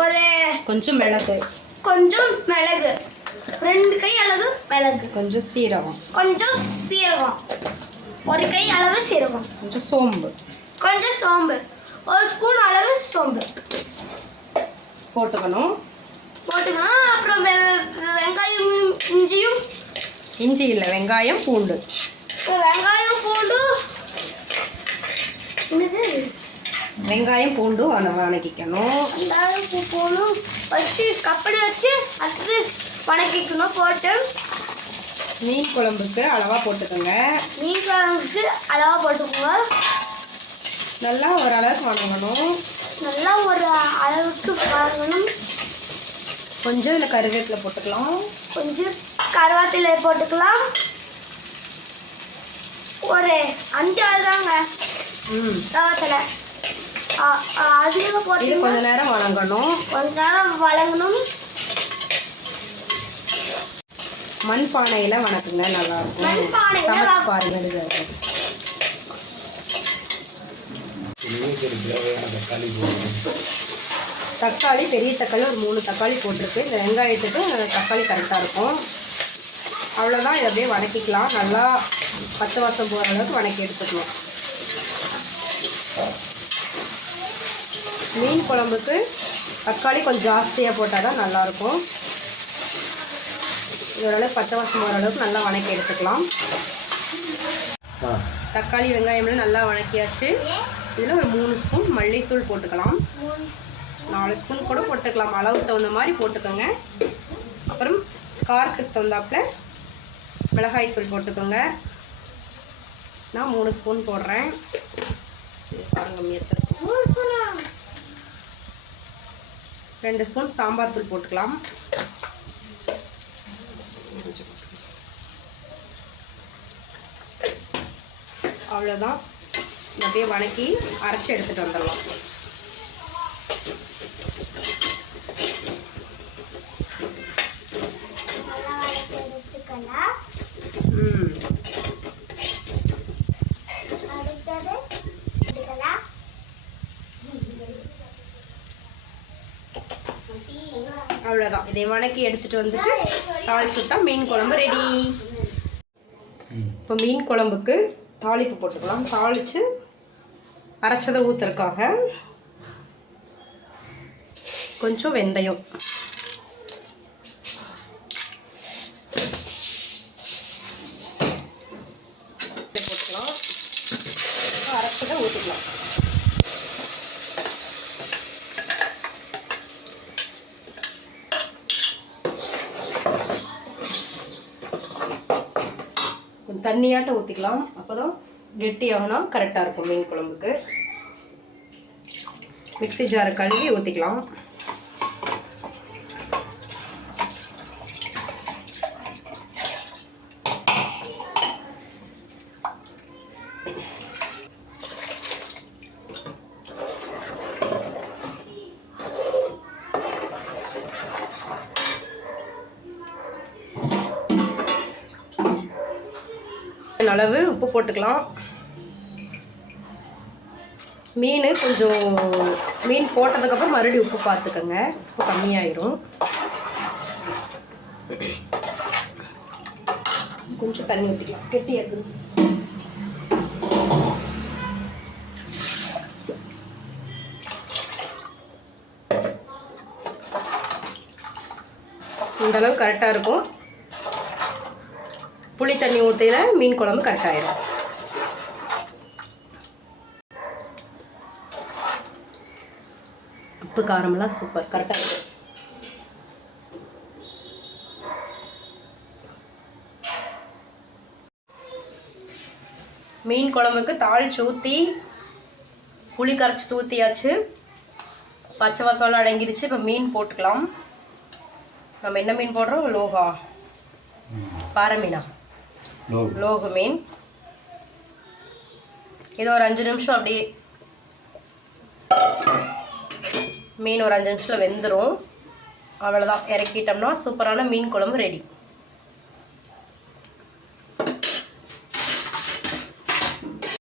ஒரு கொஞ்சம் மிளகு, 2 கை அளவு மிளகு, கொஞ்சம் சீரகம், ஒரு கை அளவு சீரகம், கொஞ்சம் சோம்பு, 1 ஸ்பூன் அளவு சோம்பு போட்டுக்கணும். அப்புறம் வெங்காயம் இஞ்சி இல்லை, வெங்காயம் பூண்டு வெங்காயம் பூண்டு வணக்கிக்கணும். ஃபஸ்ட்டு கப்படி வச்சு அடுத்தது வணக்கிக்கணும். போட்டு மீன் குழம்புக்கு அளவாக போட்டுக்கோங்க. நல்லா ஓரளவுக்கு வணங்கணும். கொஞ்சம் இதில் கருவேப்பிலை போட்டுக்கலாம். ஒரு 5 தாங்க தவத்தில் அதில் போட்டு இது கொஞ்ச நேரம் வணங்கணும். மண் பானையில் வணக்குங்க, நல்லா இருக்கும். சமைச்சு பாருங்க. தக்காளி, பெரிய தக்காளி ஒரு 3 தக்காளி போட்டிருக்கு. இந்த வெங்காயத்துக்கு தக்காளி கரெக்டாக இருக்கும். அவ்வளோதான். இதை அப்படியே வணக்கிக்கலாம். நல்லா பச்சை வாசம் போகிற அளவுக்கு வணக்கி எடுத்துக்கலாம். மீன் குழம்புக்கு தக்காளி கொஞ்சம் ஜாஸ்தியாக போட்டால் தான் நல்லாயிருக்கும். இதோட பச்சை வாசம் போகிற அளவுக்கு நல்லா வணக்கி எடுத்துக்கலாம். தக்காளி வெங்காயம்லாம் நல்லா வணக்கியாச்சு. இதில் ஒரு 3 ஸ்பூன் மல்லித்தூள் போட்டுக்கலாம். 4 ஸ்பூன் கூட போட்டுக்கலாம். அளவுக்கு தகுந்த மாதிரி போட்டுக்கோங்க. அப்புறம் காரத்துக்கு தகுந்தாப்பில் மிளகாய்த்தூள் போட்டுக்கோங்க. நான் 3 ஸ்பூன் போடுறேன். பாருங்க, 2 ஸ்பூன் சாம்பார் தூள் போட்டுக்கலாம். அவ்வளோதான். அப்படியே வணக்கி அரைச்சி எடுத்துகிட்டு வந்துடலாம். அவ்வளோதான். இதை வணக்கி எடுத்துகிட்டு வந்துட்டு தாளிச்சு விட்டா மீன் குழம்பு ரெடி. இப்போ மீன் குழம்புக்கு தாளிப்பு போட்டுக்கலாம். தாளித்து அரைச்சதை ஊற்றுறதுக்காக கொஞ்சம் வெந்தயம், போட்டுக்கலாம். அரைச்சதை ஊற்றிக்கலாம். தண்ணியாட்ட ஊற்றிக்கலாம். அப்போ தான் கெட்டியாகனா கரெக்டாக இருக்கும் மீன் குழம்புக்கு. மிக்ஸி ஜாரை கழுவி ஊற்றிக்கலாம். அளவு உப்பு போட்டுக்கலாம். மீன் போட்டதுக்கப்புறம் மறுபடியும் உப்பு பார்த்துக்கோங்க. உப்பு கம்மியாயிரும். கொஞ்சம் தண்ணி ஊற்றிக்கலாம். கெட்டியாக இருக்குது. இந்தளவு கரெக்டாக இருக்கும். புளி தண்ணி ஊற்றியில் மீன் குழம்பு கரெக்டாகிடும். உப்பு காரமெல்லாம் சூப்பர் கரெக்டாக இருக்கும். மீன் குழம்புக்கு தாளிச்சு ஊற்றி புளி கரைச்சி ஊற்றியாச்சு. பச்சை வாசம்லாம் அடங்கிடுச்சு. இப்போ மீன் போட்டுக்கலாம். நம்ம என்ன மீன் போடுறோம்? லோகா, பாறை மீனா? லோகு மீன். இது ஒரு 5 நிமிஷம் அப்படியே மீன் ஒரு 5 நிமிஷத்தில் வெந்துடும். அவ்வளோதான். இறக்கிட்டோம்னா சூப்பரான மீன் குழம்பு ரெடி.